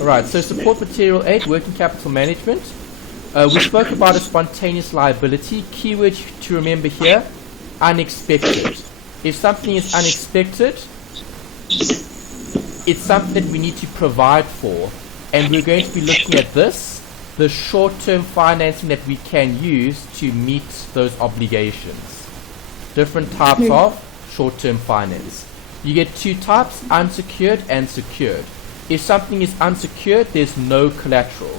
Alright, so support material 8, working capital management. We spoke about a spontaneous liability. Keyword to remember here, unexpected. If something is unexpected, it's something that we need to provide for. And we're going to be looking at this, the short-term financing that we can use to meet those obligations. Different types of short-term finance. You get two types, unsecured and secured. If something is unsecured, there's no collateral.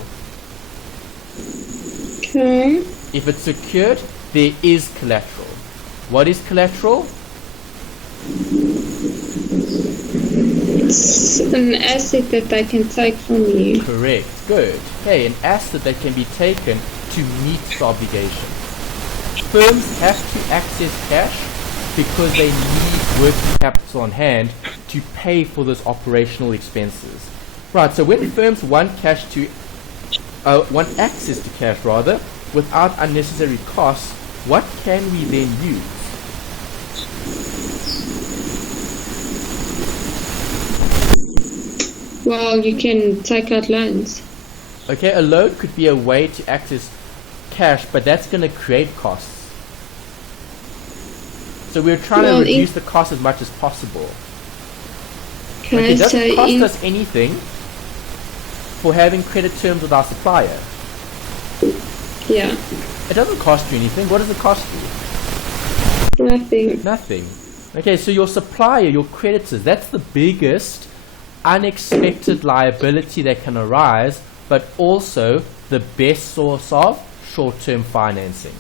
Okay. If it's secured, there is collateral. What is collateral? It's an asset that they can take from you. Correct. Good. Okay, an asset that can be taken to meet the obligation. Firms have to access cash because they need working capital on hand to pay for those operational expenses. Right, so when firms want access to cash rather, without unnecessary costs, what can we then use? Well, you can take out loans. Okay, a loan could be a way to access cash, but that's going to create costs. So we're trying to reduce the cost as much as possible. Okay, it doesn't so cost us anything for having credit terms with our supplier. Yeah. It doesn't cost you anything. What does it cost you? Nothing. Nothing. Okay, so your supplier, your creditors, that's the biggest unexpected liability that can arise, but also the best source of short-term financing.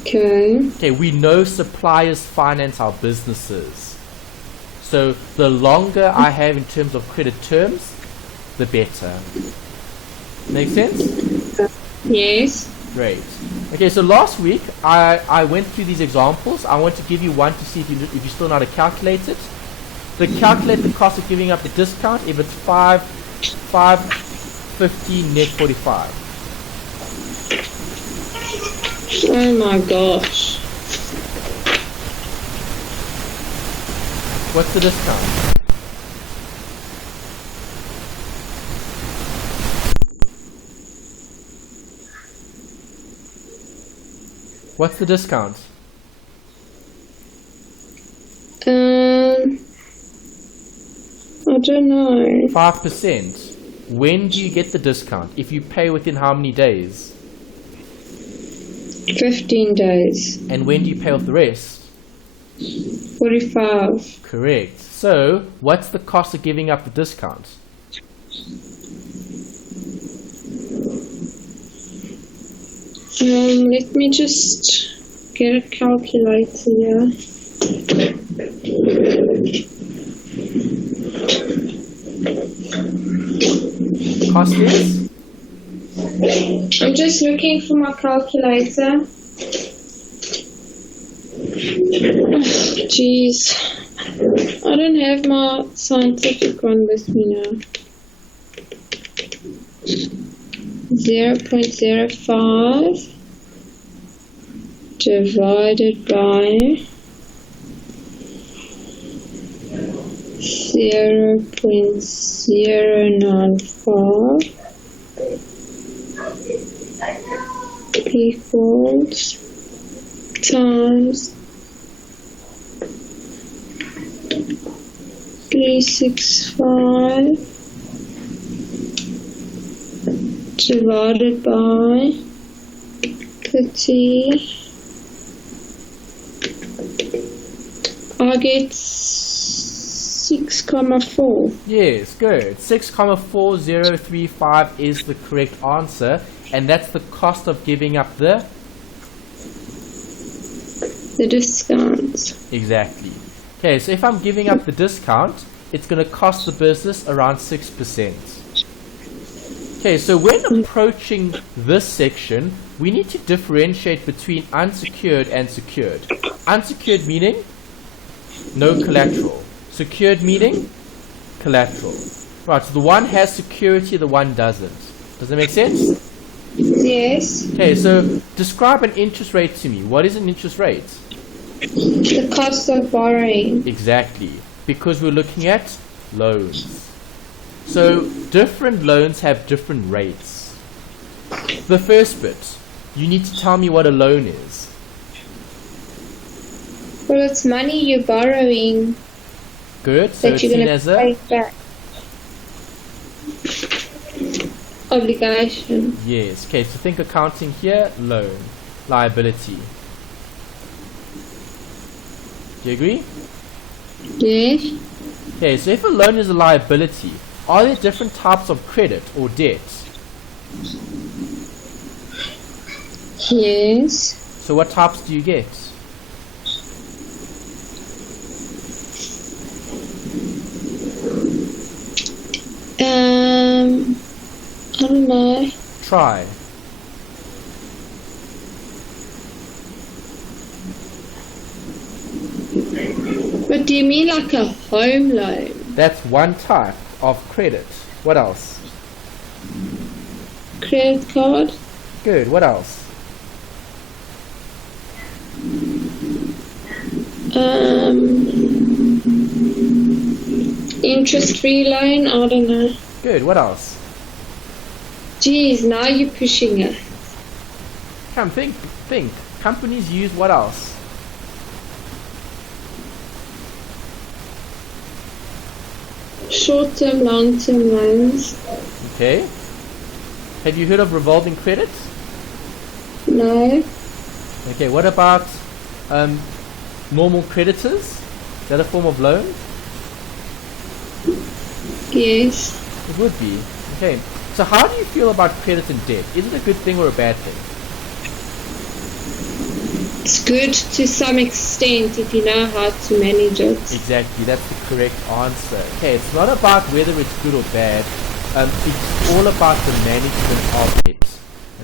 Okay, we know suppliers finance our businesses. So the longer I have in terms of credit terms, the better. Make sense? Yes. Great. Okay, so last week I went through these examples. I want to give you one to see if you still know how to calculate it. So calculate the cost of giving up the discount if it's 5.50 net 45. Oh my gosh. What's the discount? What's the discount? I don't know. 5%. When do you get the discount? If you pay within how many days? 15 days. And when do you pay off the rest? 45. Correct. So, what's the cost of giving up the discount? Let me just get a calculator here. Cost is? I'm just looking for my calculator. Jeez. I don't have my scientific one with me now. 0.05 divided by 0.095 equals times 365 divided by 30. I get 6,4. Yes, good. 6,4035 is the correct answer, and that's the cost of giving up the discount. Exactly. Okay, so if I'm giving up the discount, it's going to cost the business around 6%. Okay, so when approaching this section, we need to differentiate between unsecured and secured. Unsecured meaning no collateral. Secured meaning collateral. Right, so the one has security, the one doesn't. Does that make sense? Yes. Okay, so describe an interest rate to me. What is an interest rate? The cost of borrowing. Exactly, because we're looking at loans. So different loans have different rates. The first bit, you need to tell me what a loan is. Well, it's money you're borrowing Good. So that it's you're seen going as to pay a back. Obligation. yes. Okay. So think accounting here. Loan, liability. Do you agree? Yes. Okay. So if a loan is a liability, are there different types of credit or debt? Yes. So what types do you get? I don't know. Try. But do you mean like a home loan? That's one type of credit. What else? Credit card? Good. What else? Interest-free loan? I don't know. Good. What else? Geez, now you're pushing it. Come, think. Companies use what else? Short-term, long-term loans? Okay. Have you heard of revolving credit? No. Okay. What about normal creditors? Is that a form of loan? Yes. It would be. Okay. So how do you feel about credit and debt? Is it a good thing or a bad thing? It's good to some extent if you know how to manage it. Exactly, that's the correct answer. Okay, it's not about whether it's good or bad. It's all about the management of it.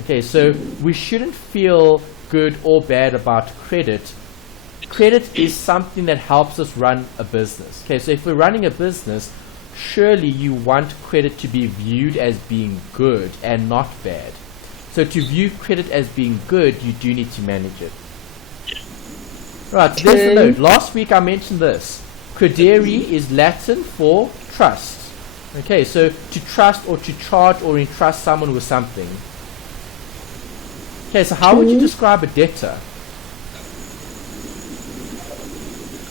Okay, so we shouldn't feel good or bad about credit. Credit is something that helps us run a business. Okay, so if we're running a business, surely you want credit to be viewed as being good and not bad. So to view credit as being good, you do need to manage it. Right, so there's the note. Last week I mentioned this. Credere is Latin for trust. Okay, so to trust or to charge or entrust someone with something. Okay, so how would you describe a debtor?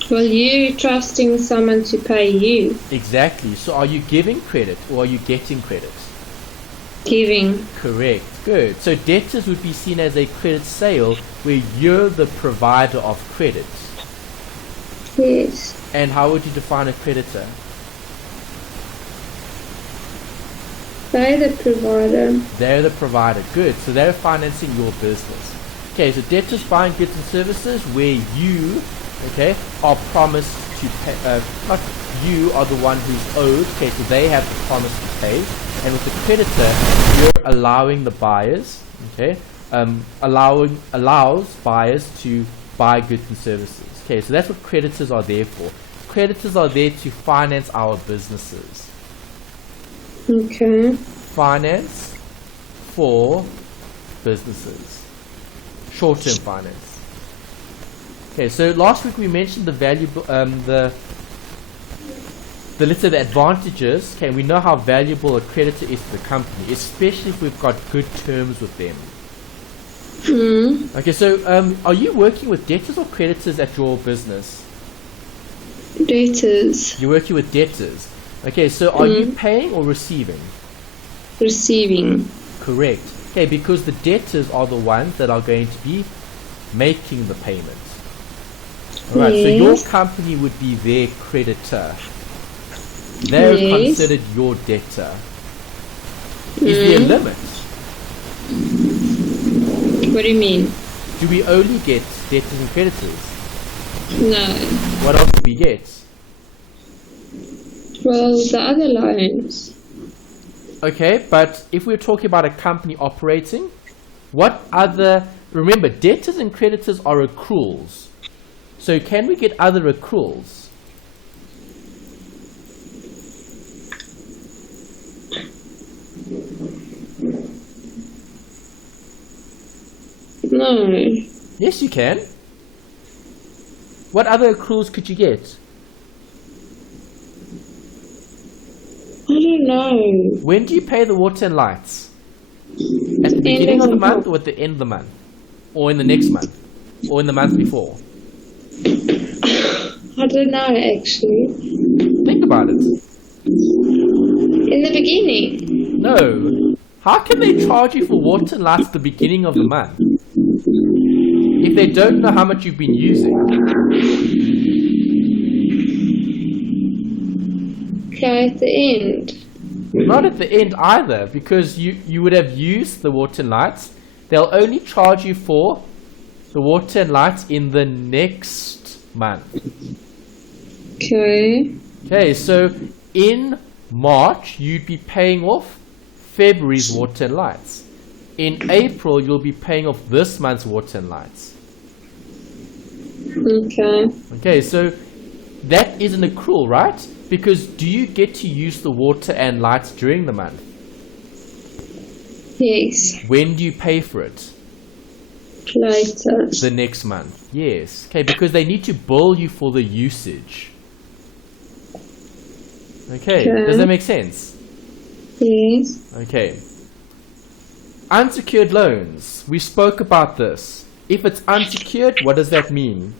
Well, you trusting someone to pay you. Exactly. So are you giving credit or are you getting credit? Giving. Correct. Good. So debtors would be seen as a credit sale where you're the provider of credit. Yes. And how would you define a creditor? They're the provider. They're the provider. Good. So they're financing your business. Okay, so debtors buying goods and services where you, okay, are promised to pay, not you are the one who's owed, okay, so they have to promise to pay. And with the creditor, you're allowing the buyers, okay, allows buyers to buy goods and services. Okay, so that's what creditors are there for. Creditors are there to finance our businesses. Okay. Finance for businesses. Short-term finance. Okay, so last week we mentioned the valuable, let's say the advantages. Okay, we know how valuable a creditor is to the company, especially if we've got good terms with them. Okay, so are you working with debtors or creditors at your business? Debtors. You're working with debtors. Okay, so are you paying or receiving? Receiving. Correct. Okay, because the debtors are the ones that are going to be making the payments. Alright, so your company would be their creditor. They're considered your debtor. Is there a limit? What do you mean? Do we only get debtors and creditors? No. What else do we get? Well, the other loans. Okay, but if we're talking about a company operating, what other... Remember, debtors and creditors are accruals. So can we get other accruals? No. Yes, you can. What other accruals could you get? I don't know. No. When do you pay the water and lights? At the beginning of the month or at the end of the month? Or in the next month? Or in the month before? I don't know, actually. Think about it. In the beginning? No. How can they charge you for water and lights at the beginning of the month? If they don't know how much you've been using. Okay, at the end. Not at the end either, because you would have used the water and lights. They'll only charge you for the water and lights in the next month. Okay. Okay, so in March, you'd be paying off February's water and lights. In April, you'll be paying off this month's water and lights. Okay. Okay, so that is an accrual, right? Because do you get to use the water and lights during the month? Yes. When do you pay for it? Later. The next month. Yes. Okay, because they need to bill you for the usage. Okay, does that make sense? Yes. Okay. Unsecured loans. We spoke about this. If it's unsecured, what does that mean?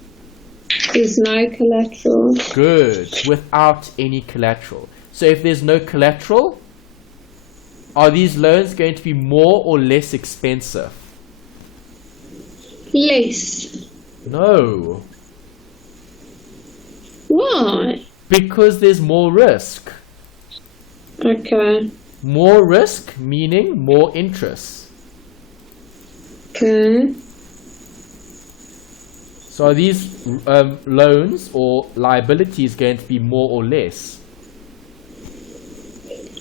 There's no collateral. Good. Without any collateral. So if there's no collateral, are these loans going to be more or less expensive? Less. No. Why? Because there's more risk. Okay. More risk meaning more interest. Okay. So are these loans or liabilities going to be more or less?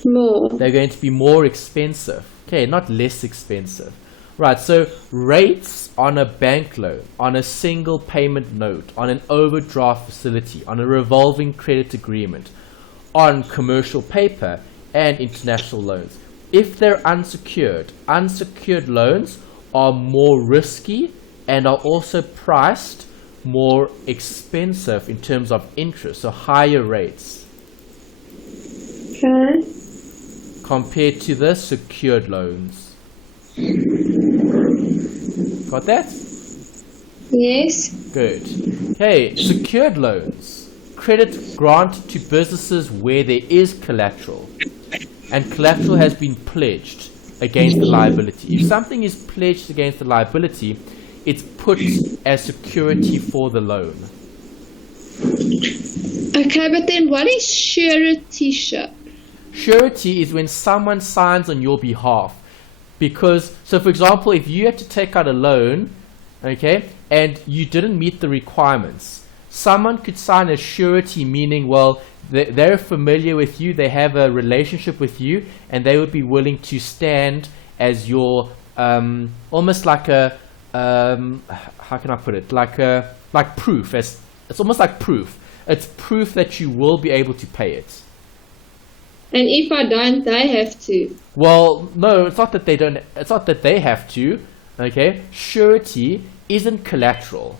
More. They're going to be more expensive. Okay, not less expensive. Right, so rates on a bank loan, on a single payment note, on an overdraft facility, on a revolving credit agreement, on commercial paper and international loans. If they're unsecured, unsecured loans are more risky and are also priced more expensive in terms of interest, so higher rates. Okay. Compared to the secured loans. Got that? Yes. Good. Okay, secured loans. Credit granted to businesses where there is collateral. And collateral has been pledged against the liability. If something is pledged against the liability, it's put as security for the loan. Okay, but then what is suretyship? Surety is when someone signs on your behalf. Because, so for example, if you had to take out a loan, okay, and you didn't meet the requirements, someone could sign a surety, meaning, well, they're familiar with you, they have a relationship with you, and they would be willing to stand as your, almost like a, how can I put it, like proof, it's almost like proof. It's proof that you will be able to pay it. And if I don't, they have to. Well, no, it's not that they don't. It's not that they have to. Okay, surety isn't collateral.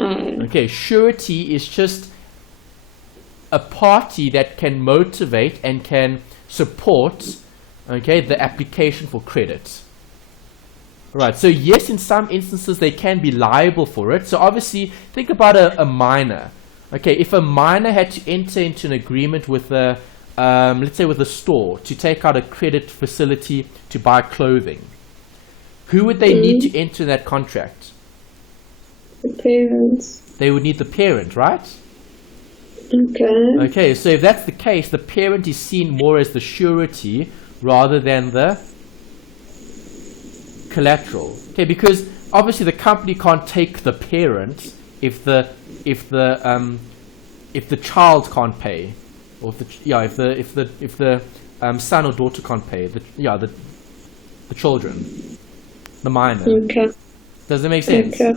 Okay, surety is just a party that can motivate and can support. Okay, the application for credit. Right. So yes, in some instances they can be liable for it. So obviously, think about a minor. Okay, if a minor had to enter into an agreement with a let's say with a store to take out a credit facility to buy clothing, who would they need to enter that contract? The parents. They would need the parent, right? Okay. Okay, so if that's the case, the parent is seen more as the surety rather than the collateral. Okay, because obviously the company can't take the parent if the child can't pay. Or if the son or daughter can't pay, the children, the minor. Okay. Does that make sense? Okay.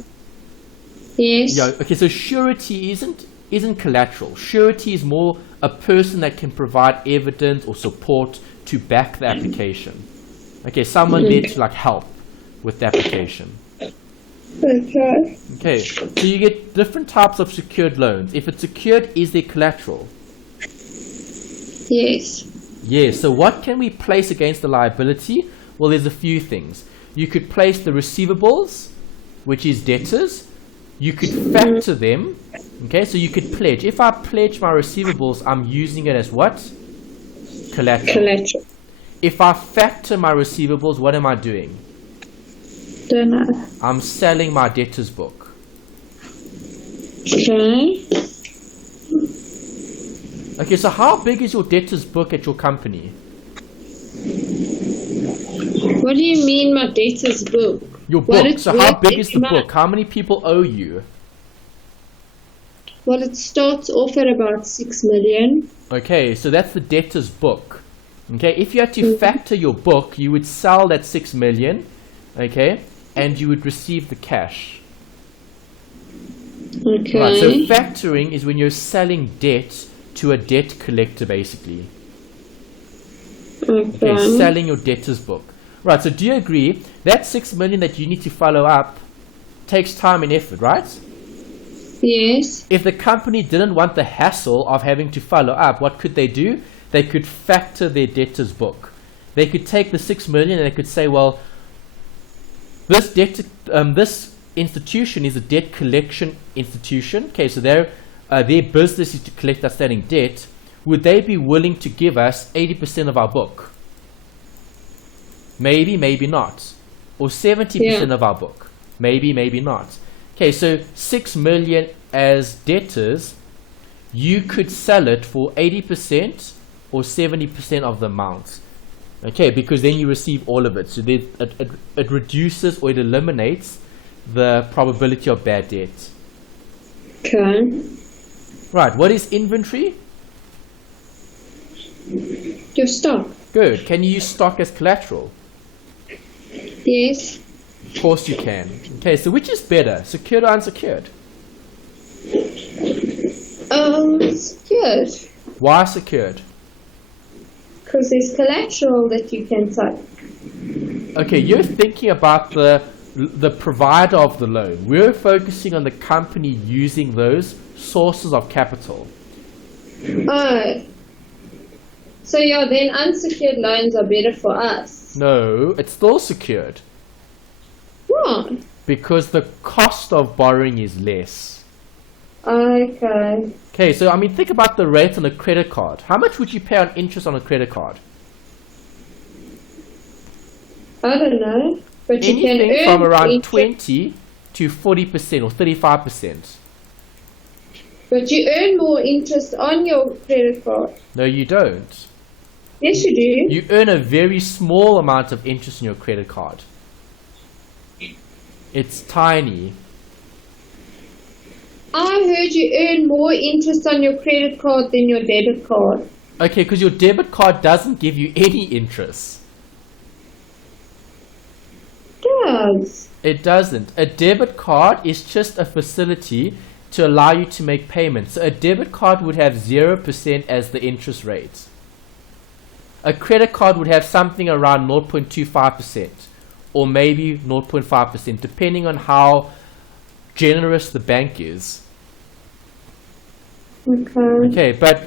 Yes. Yeah. Okay. So surety isn't collateral. Surety is more a person that can provide evidence or support to back the application. Okay. Someone there to like help with the application. Okay. Okay. So you get different types of secured loans. If it's secured, is there collateral? Yes. Yeah, so what can we place against the liability? Well, there's a few things. You could place the receivables, which is debtors. You could factor them. Okay, so you could pledge. If I pledge my receivables, I'm using it as what? Collateral. If I factor my receivables, what am I doing? Don't know. I'm selling my debtors book. Okay. Okay, so how big is your debtors book at your company? What do you mean my debtors book? Your book. So how big is the book? How many people owe you? Well, it starts off at about 6 million. Okay, so that's the debtors book. Okay, if you had to factor your book, you would sell that 6 million, okay, and you would receive the cash. Okay. Right, so factoring is when you're selling debt to a debt collector, basically. Okay, selling your debtors book. Right, so do you agree that 6 million that you need to follow up takes time and effort, right? Yes. If the company didn't want the hassle of having to follow up, what could they do? They could factor their debtors book. They could take the 6 million and they could say, well, this institution is a debt collection institution. Okay, so their business is to collect outstanding debt. Would they be willing to give us 80% of our book? Maybe, maybe not. Or 70% of our book? Maybe, maybe not. Okay, so 6 million as debtors, you could sell it for 80% or 70% of the amount. Okay, because then you receive all of it. So it reduces or it eliminates the probability of bad debt. Okay. Right, what is inventory? Your stock. Good. Can you use stock as collateral? Yes. Of course you can. Okay, so which is better, secured or unsecured? Secured. Why secured? Because there's collateral that you can take. Okay, you're thinking about the provider of the loan. We're focusing on the company using those sources of capital. Oh. So yeah, then unsecured loans are better for us. No, it's still secured. Why? Because the cost of borrowing is less. Okay. Okay, so I mean, think about the rate on a credit card. How much would you pay on interest on a credit card? I don't know. But you can Anything earn from around interest. 20 to 40% or 35%. But you earn more interest on your credit card. No, you don't. Yes, you do. You earn a very small amount of interest on your credit card. It's tiny. I heard you earn more interest on your credit card than your debit card. Okay, because your debit card doesn't give you any interest. It does. It doesn't. A debit card is just a facility to allow you to make payments. So a debit card would have 0% as the interest rate. A credit card would have something around 0.25% or maybe 0.5%, depending on how generous the bank is. Okay. Okay, but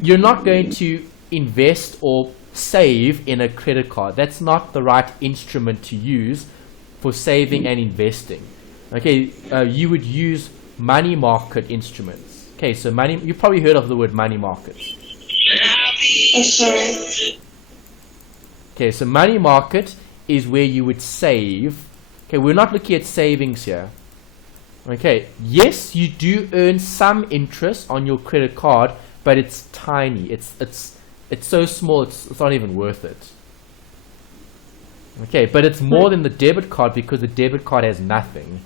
you're not going to invest or save in a credit card. That's not the right instrument to use for saving and investing. Okay, you would use money market instruments. Okay, so money, you probably heard of the word money markets. Okay. Okay, so money market is where you would save. Okay, we're not looking at savings here. Okay, yes, you do earn some interest on your credit card, but it's tiny. It's so small, it's not even worth it. Okay, but it's more than the debit card because the debit card has nothing.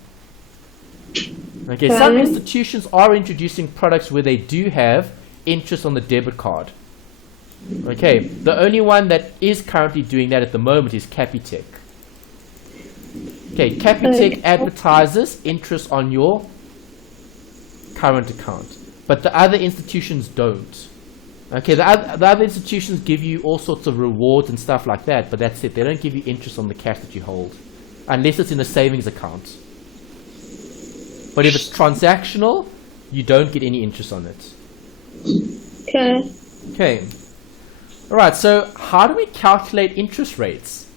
Okay, some institutions are introducing products where they do have interest on the debit card. Okay, the only one that is currently doing that at the moment is Capitec. Okay, Capitec advertises interest on your current account, but the other institutions don't. Okay, the other institutions give you all sorts of rewards and stuff like that, but that's it. They don't give you interest on the cash that you hold, unless it's in a savings account. But if it's transactional, you don't get any interest on it. Okay. Okay. Alright, so how do we calculate interest rates?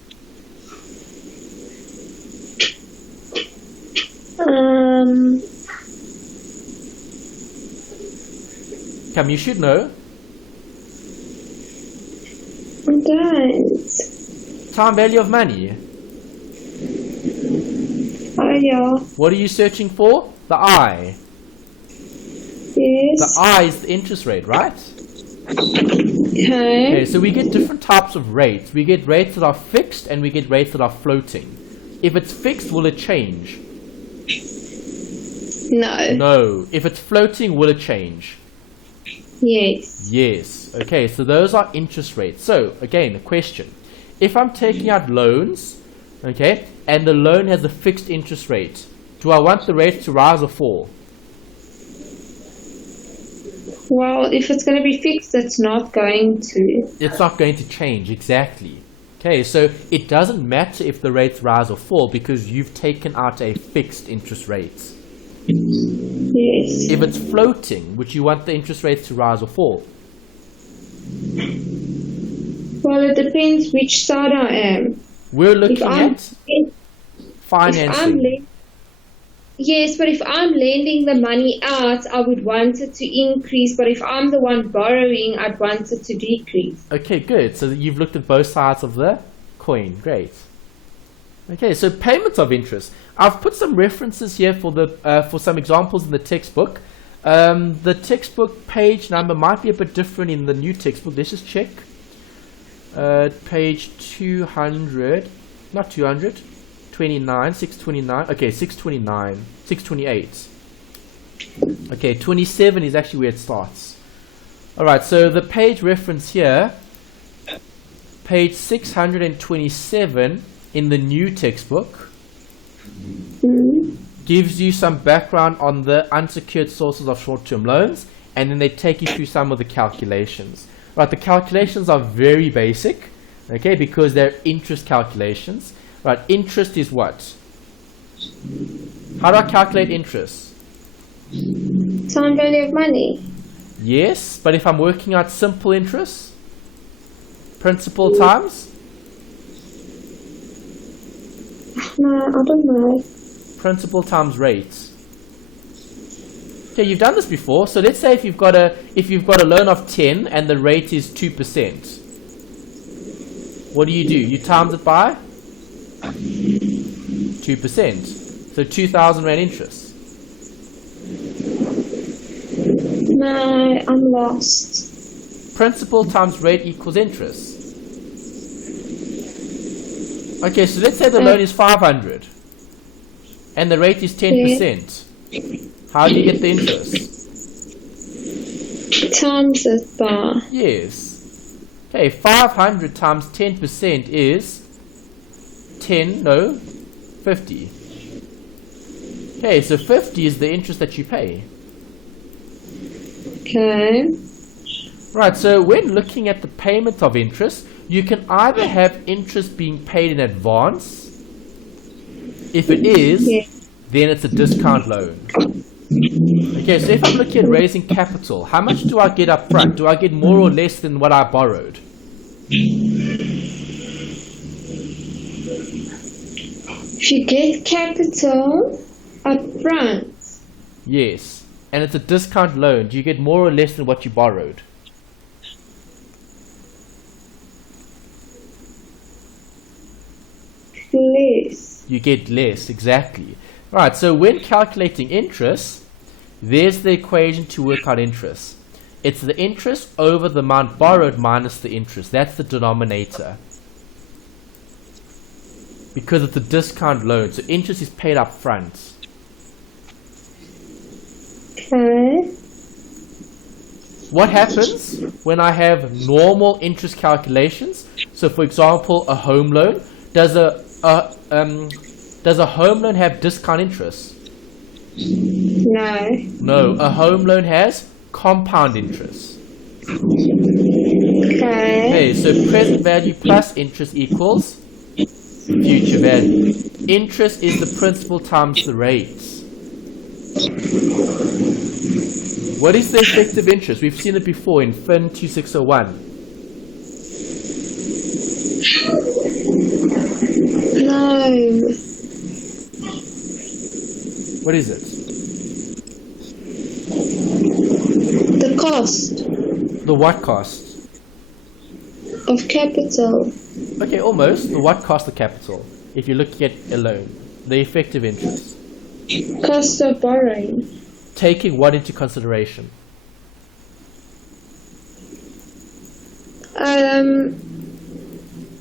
Come, you should know. I don't. Time value of money. Oh, yeah. What are you searching for? The I. Yes. The I is the interest rate, right? Okay. Okay, so we get different types of rates. We get rates that are fixed and we get rates that are floating. If it's fixed, will it change? No. No. If it's floating, will it change? Yes. Yes. Okay, so those are interest rates. So, again, a question. If I'm taking out loans, okay, and the loan has a fixed interest rate, do I want the rate to rise or fall? Well, if it's going to be fixed, it's not going to. It's not going to change, exactly. Okay, so it doesn't matter if the rates rise or fall because you've taken out a fixed interest rate. Yes. If it's floating, would you want the interest rates to rise or fall? Well, it depends which side I am. We're looking at financing. Yes, but if I'm lending the money out, I would want it to increase. But if I'm the one borrowing, I'd want it to decrease. Okay, good. So you've looked at both sides of the coin. Great. Okay, so payments of interest. I've put some references here for some examples in the textbook. The textbook page number might be a bit different in the new textbook. Let's just check. Page 200, not 200, 29, 629. Okay, 629, 628. Okay, 27 is actually where it starts. All right, so the page reference here, page 627 in the new textbook, gives you some background on the unsecured sources of short-term loans, and then they take you through some of the calculations. Right, the calculations are very basic, okay, because they're interest calculations. Right, interest is what? How do I calculate interest? Time value of money. Yes, but if I'm working out simple interest, principal times? No, I don't know. Principal times rates. Okay, you've done this before. So let's say if you've got a loan of 10 and the rate is 2%. What do? You times it by 2%. So 2,000 Rand interest. No, I'm lost. Principal times rate equals interest. Okay, so let's say the loan is 500 and the rate is 10%. How do you get the interest? Times it by. Yes. Okay, 500 times 10% is 50. Okay, so 50 is the interest that you pay. Okay. Right, so when looking at the payment of interest, you can either have interest being paid in advance. If it is, then it's a discount loan. Okay, so if I'm looking at raising capital, how much do I get up front? Do I get more or less than what I borrowed? If you get capital up front. Yes, and it's a discount loan. Do you get more or less than what you borrowed? Less. You get less, exactly. Right, so when calculating interest, there's the equation to work out interest. It's the interest over the amount borrowed minus the interest. That's the denominator. Because it's a discount loan, so interest is paid up front. Okay. What happens when I have normal interest calculations? So for example, a home loan. Does a home loan have discount interest? No. No, a home loan has compound interest. Okay. Okay, so present value plus interest equals future value. Interest is the principal times the rates. What is the effective interest? We've seen it before in FIN3601. No. What is it? The cost The what cost? of capital. Okay, almost. The what cost of capital? If you're looking at a loan, the effective interest. Cost of borrowing. Taking what into consideration?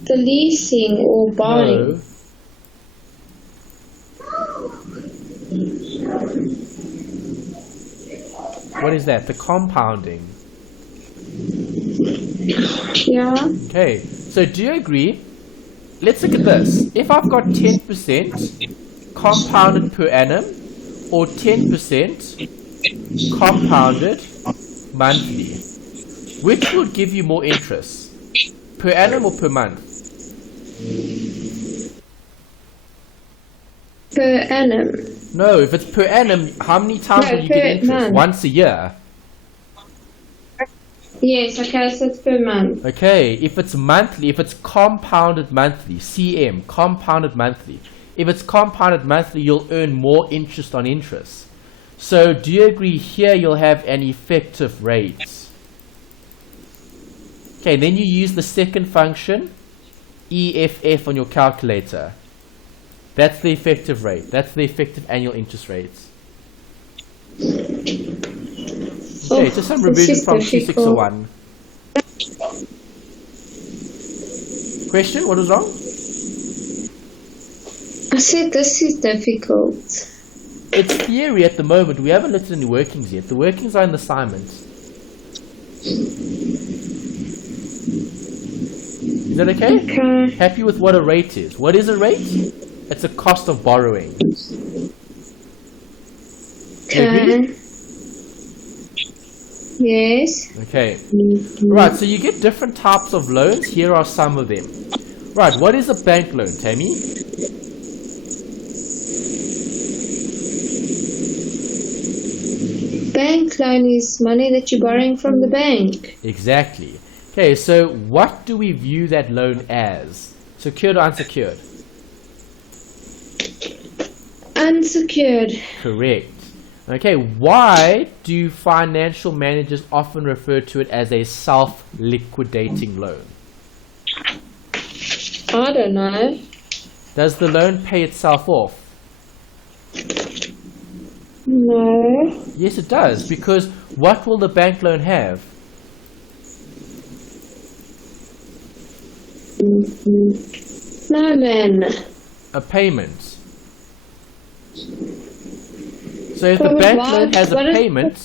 The leasing or buying. No. What is that? The compounding. Yeah. Okay, so do you agree? Let's look at this. If I've got 10% compounded per annum or 10% compounded monthly, which would give you more interest? Per annum or per month? Per annum. No, if it's per annum, how many times No, will you get per interest? month. Once a year. Yes, okay, so it's per month. Okay, if it's monthly, if it's compounded monthly, CM, compounded monthly. If it's compounded monthly, you'll earn more interest on interest. So do you agree here you'll have an effective rate? Okay, then you use the second function, EFF, on your calculator. That's the effective rate. That's the effective annual interest rates. Okay, just some revision from 2601. Question? What was wrong? I said this is difficult. It's theory at the moment. We haven't looked at any workings yet. The workings are in the assignment. Is that okay? Okay. Happy with what a rate is? What is a rate? It's a cost of borrowing. You agree? Okay. Yes. Okay. Right, so you get different types of loans. Here are some of them. Right, what is a bank loan, Tammy? Bank loan is money that you're borrowing from the bank. Exactly. Okay, so what do we view that loan as? Secured or unsecured? Unsecured. Correct. Okay, why do financial managers often refer to it as a self-liquidating loan? I don't know. Does the loan pay itself off? No. Yes, it does, because what will the bank loan have? No, man. A payment. So if the But bank what- loan has a what is- payment,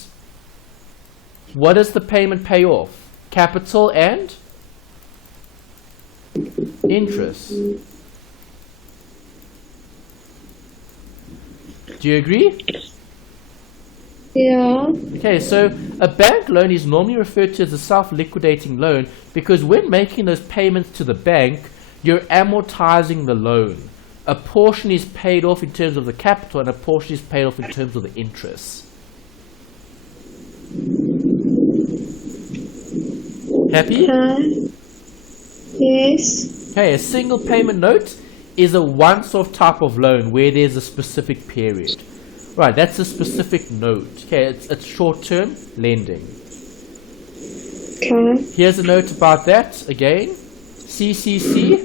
what does the payment pay off? Capital and interest. Do you agree? Yeah. Okay, so a bank loan is normally referred to as a self-liquidating loan because when making those payments to the bank, you're amortizing the loan. A portion is paid off in terms of the capital and a portion is paid off in terms of the interest. Happy? Yes. Okay, a single payment note is a once-off type of loan where there's a specific period. Right, that's a specific note. Okay, it's short-term lending. Okay. Here's a note about that again. CCC.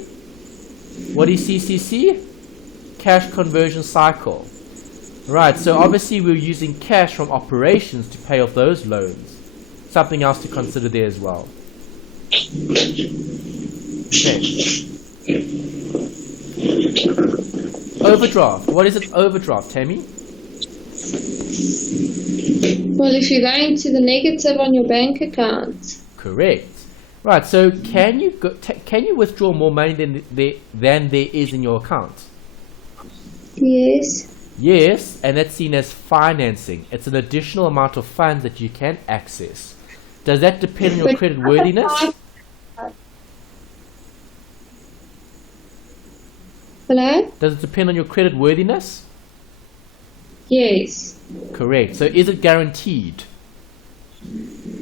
What is CCC? Cash conversion cycle. Right, so obviously we're using cash from operations to pay off those loans. Something else to consider there as well. Okay. Overdraft. What is an overdraft, Tammy? Well, if you're going to the negative on your bank account. Correct. Right, so can you withdraw more money than there is in your account? Yes. Yes, and that's seen as financing. It's an additional amount of funds that you can access. Does that depend on your credit worthiness? Hello? Does it depend on your credit worthiness? Yes. Correct. So is it guaranteed?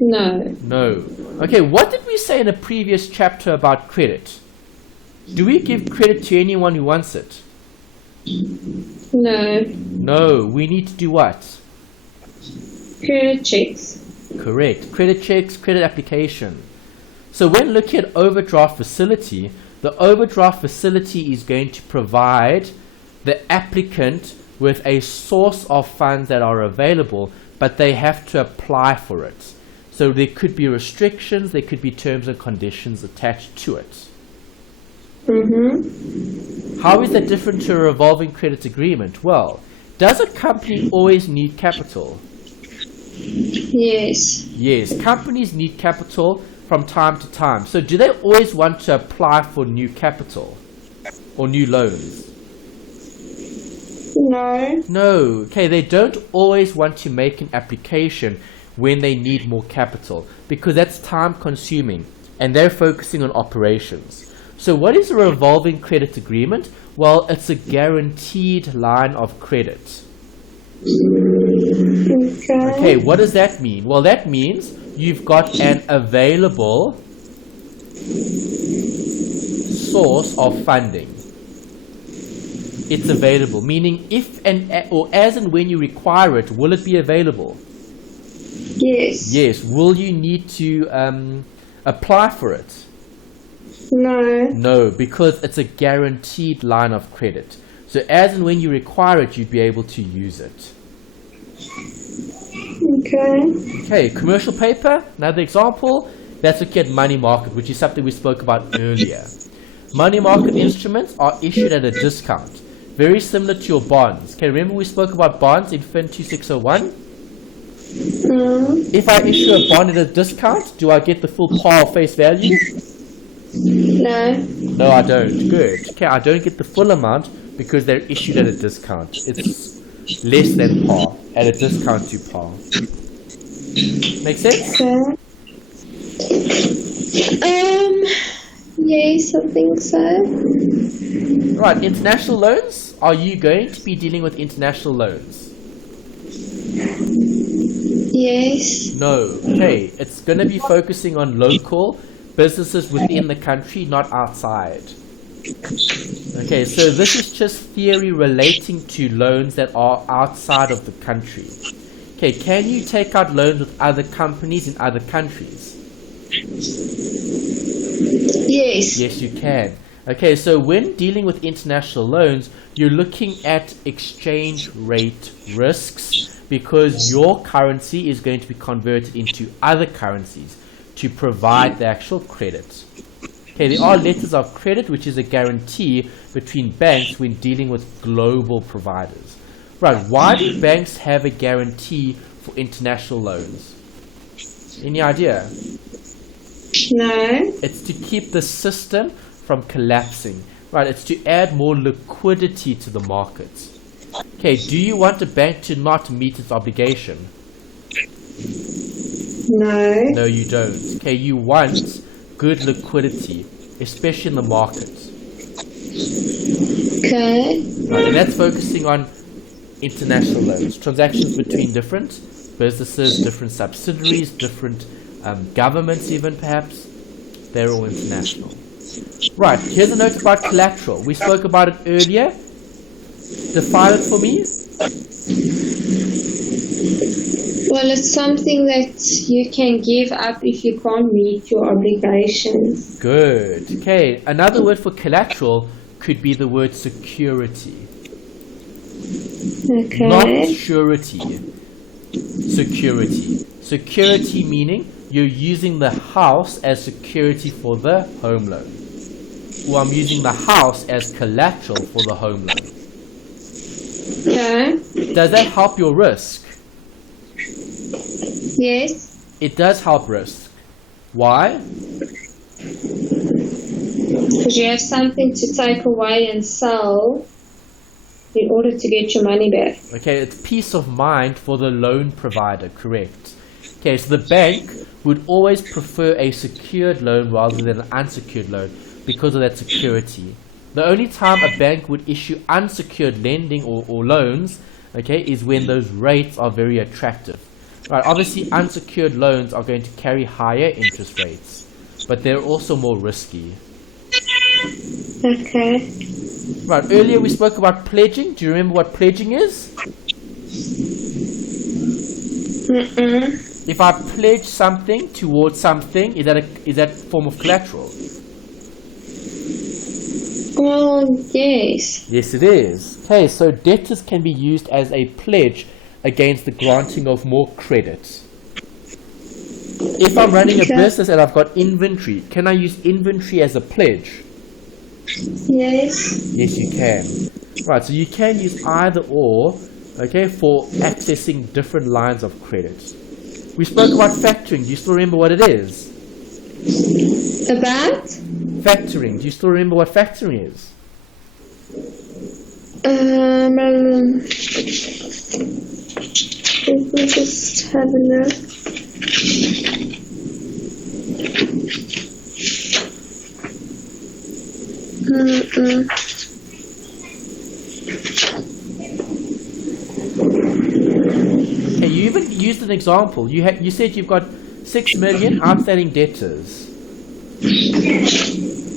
No. No. Okay, what did we say in a previous chapter about credit? Do we give credit to anyone who wants it? No. No, we need to do what? Credit checks. Correct. Credit checks, credit application. So when looking at overdraft facility, the overdraft facility is going to provide the applicant with a source of funds that are available, but they have to apply for it. So there could be restrictions, there could be terms and conditions attached to it. How is that different to a revolving credit agreement? Well, does a company always need capital? Yes. Yes, companies need capital from time to time. So do they always want to apply for new capital or new loans? No. No. Okay, they don't always want to make an application when they need more capital because that's time consuming and they're focusing on operations. So what is a revolving credit agreement? Well, it's a guaranteed line of credit. Okay, what does that mean? Well, that means you've got an available source of funding. It's available, meaning if and or as and when you require it, will it be available? Yes. Yes. Will you need to apply for it? No. No, because it's a guaranteed line of credit. So as and when you require it, you'd be able to use it. Okay. Okay, commercial paper, another example. Let's look at money market, which is something we spoke about earlier. Money market instruments are issued at a discount, very similar to your bonds. Okay, remember we spoke about bonds in FIN3601? If I issue a bond at a discount, do I get the full par face value? No. No, I don't. Good. Okay, I don't get the full amount because they're issued at a discount. It's less than par, at a discount to par. Make sense? Okay. Yes, I think so. Right, international loans. Are you going to be dealing with international loans? Yes. No. Okay, it's going to be focusing on local businesses within the country, not outside. Okay, so this is just theory relating to loans that are outside of the country. Okay, can you take out loans with other companies in other countries? Yes. Yes, you can. Okay, so when dealing with international loans, you're looking at exchange rate risks because your currency is going to be converted into other currencies to provide the actual credit. Okay, there are letters of credit, which is a guarantee between banks when dealing with global providers. Right, why do banks have a guarantee for international loans? Any idea? No. It's to keep the system from collapsing. Right, it's to add more liquidity to the markets. Okay, do you want a bank to not meet its obligation? No. No, you don't. Okay, you want good liquidity, especially in the markets. Okay. Right, and that's focusing on international loans, transactions between different businesses, different subsidiaries, different governments even perhaps. They're all international. Right, here's a note about collateral. We spoke about it earlier. Define it for me. Well, it's something that you can give up if you can't meet your obligations. Good. Okay, another word for collateral could be the word security. Okay. Not surety. Security. Security meaning you're using the house as security for the home loan. Or I'm using the house as collateral for the home loan. Okay. Does that help your risk? Yes. It does help risk. Why? Because you have something to take away and sell in order to get your money back. Okay, it's peace of mind for the loan provider, correct. Okay, so the bank would always prefer a secured loan rather than an unsecured loan because of that security. The only time a bank would issue unsecured lending or loans, okay, is when those rates are very attractive. Right, obviously unsecured loans are going to carry higher interest rates, but they're also more risky. Okay. Right, earlier we spoke about pledging. Do you remember what pledging is? If I pledge something towards something, is that a form of collateral? Oh, yes. Yes, it is. Okay, so debtors can be used as a pledge against the granting of more credit. If I'm running a business and I've got inventory, can I use inventory as a pledge? Yes. Yes, you can. Right, so you can use either or, okay, for accessing different lines of credit. We spoke about factoring. Do you still remember what it is? About? Factoring. Do you still remember what factoring is? Let me just have a look. Okay, you even used an example. You said you've got 6 million outstanding debtors.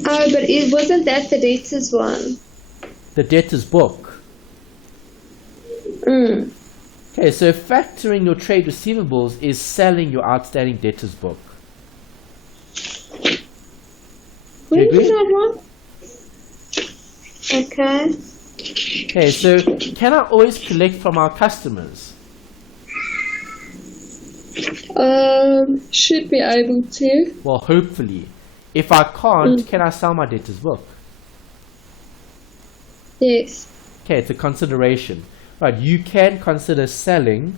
Oh, but wasn't that the debtors one? The debtors book. Okay, so factoring your trade receivables is selling your outstanding debtors book. Where is that one? Okay. Okay, so can I always collect from our customers? Should be able to. Well, hopefully. If I can't, can I sell my debtors book? Yes. Okay, it's a consideration. Right, you can consider selling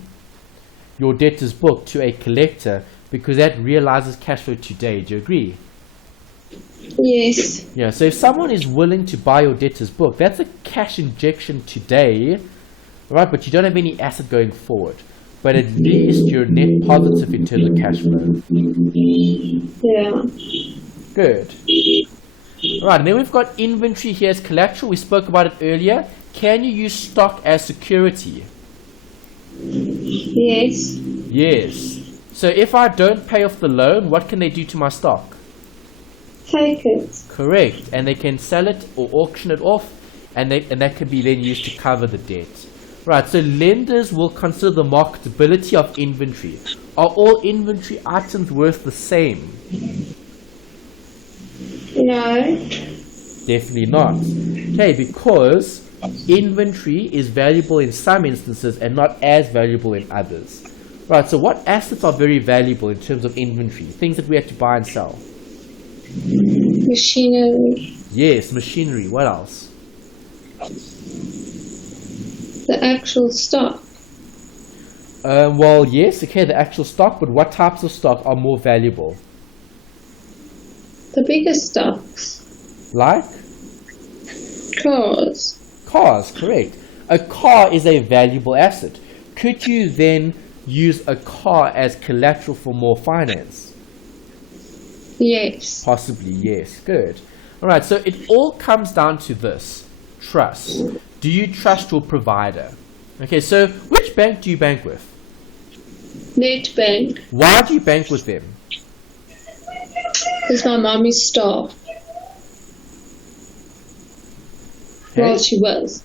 your debtors book to a collector because that realizes cash flow today. Do you agree? Yes. Yeah, so if someone is willing to buy your debtors book, that's a cash injection today, right? But you don't have any asset going forward. But at least you're net positive in terms of cash flow. Yeah. Good. Right, and then we've got inventory here as collateral. We spoke about it earlier. Can you use stock as security? Yes. Yes. So if I don't pay off the loan, what can they do to my stock? Take it. Correct. And they can sell it or auction it off, and that can be then used to cover the debt. Right, so lenders will consider the marketability of inventory. Are all inventory items worth the same? No. Definitely not. Okay, because inventory is valuable in some instances and not as valuable in others. Right, so what assets are very valuable in terms of inventory? Things that we have to buy and sell. Machinery. Yes, machinery. What else? The actual stock. Well, yes, okay, the actual stock, but what types of stock are more valuable? The biggest stocks. Like? Cars. Cars, correct. A car is a valuable asset. Could you then use a car as collateral for more finance? Yes. Possibly, yes. Good. All right, so it all comes down to this. Trust. Do you trust your provider? Okay, so which bank do you bank with? Netbank. Why do you bank with them? Because my mom is staff. Okay. Well, she was.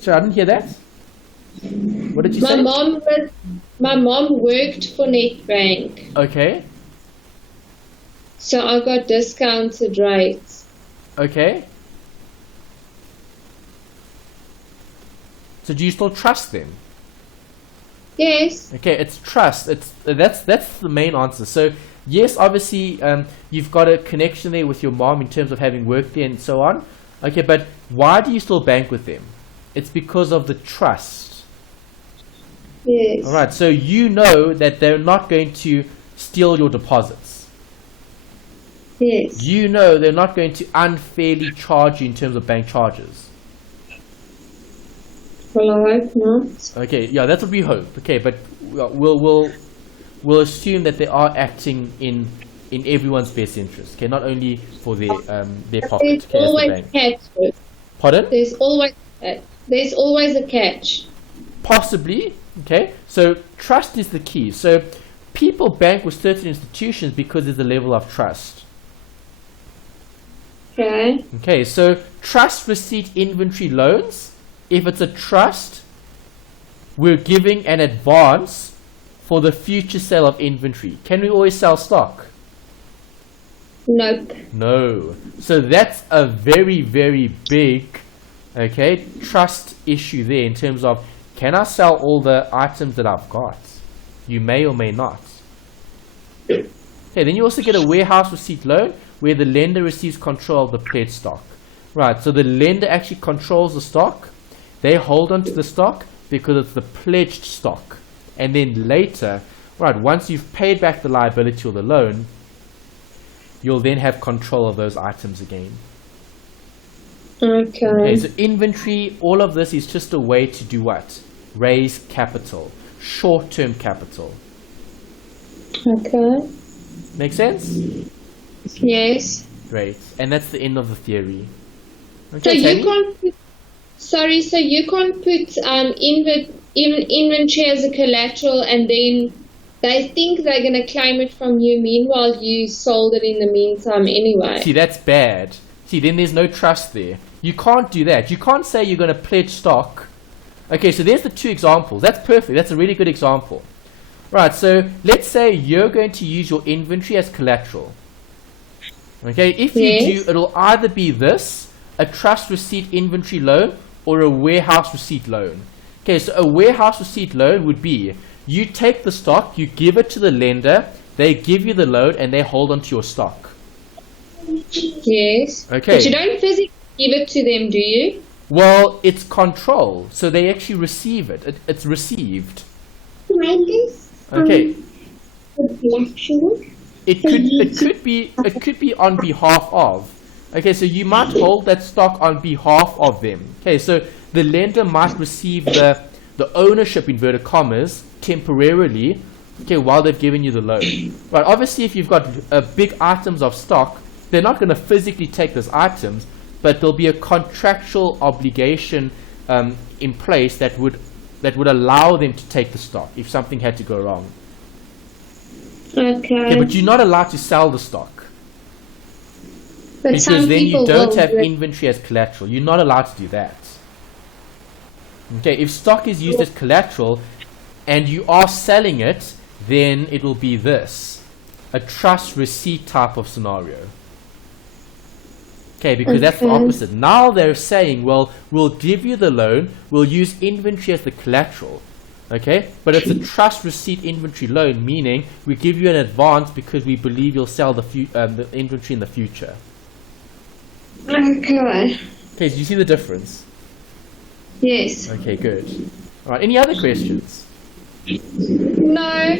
Sorry, I didn't hear that. What did you say? My mom worked for Netbank, Okay, so I got discounted rates. okay. So do you still trust them? Yes. Okay, it's trust. That's the main answer. So yes, obviously, you've got a connection there with your mom in terms of having worked there and so on. Okay, but why do you still bank with them? It's because of the trust. Yes. All right. So you know that they're not going to steal your deposits. Yes. You know they're not going to unfairly charge you in terms of bank charges. Well, I hope not. Okay, yeah, that's what we hope. Okay, but we'll assume that they are acting in everyone's best interest. Okay, not only for their pocket. There's always a catch. Pardon? There's always a catch. Possibly. Okay, so trust is the key. So people bank with certain institutions because there's a level of trust. Okay. Okay, so trust receipt inventory loans, if it's a trust, we're giving an advance for the future sale of inventory. Can we always sell stock? Nope. No. So that's a very, very big, okay, trust issue there in terms of, can I sell all the items that I've got? You may or may not. Okay, then you also get a warehouse receipt loan where the lender receives control of the pledged stock. Right, so the lender actually controls the stock. They hold on to the stock because it's the pledged stock. And then later, right, once you've paid back the liability or the loan, you'll then have control of those items again. Okay, so inventory, all of this is just a way to do what? Raise capital, short-term capital. Okay. Make sense? Yes. Great. And that's the end of the theory. So Okay, you Tammy? can't put, sorry, so you can't put inventory as a collateral and then they think they're going to claim it from you, meanwhile you sold it in the meantime anyway. See, that's bad. See, then there's no trust there. You can't do that. You can't say you're going to pledge stock. Okay, so there's the two examples. That's perfect. That's a really good example. Right, so let's say you're going to use your inventory as collateral. Okay, if you do, it'll either be this, a trust receipt inventory loan, or a warehouse receipt loan. Okay, so a warehouse receipt loan would be, you take the stock, you give it to the lender, they give you the loan, and they hold on to your stock. Yes. Okay. But you don't physically give it to them, do you? Well, it's control, so they actually receive it. It's received. Okay. It could be on behalf of. Okay, so you might hold that stock on behalf of them. Okay, so the lender might receive the ownership, inverted commas, temporarily, okay, while they've given you the loan. But obviously, if you've got big items of stock, they're not going to physically take those items, but there'll be a contractual obligation in place that would allow them to take the stock if something had to go wrong. Okay, but you're not allowed to sell the stock. But because then you don't have inventory as collateral. You're not allowed to do that. Okay, if stock is used as collateral and you are selling it, then it will be this, a trust receipt type of scenario. Okay, because that's the opposite. Now they're saying, well, we'll give you the loan, we'll use inventory as the collateral. Okay, but it's a trust receipt inventory loan, meaning we give you an advance because we believe you'll sell the inventory in the future. Okay. Okay, do you see the difference? Yes. Okay, good. All right, any other questions? No.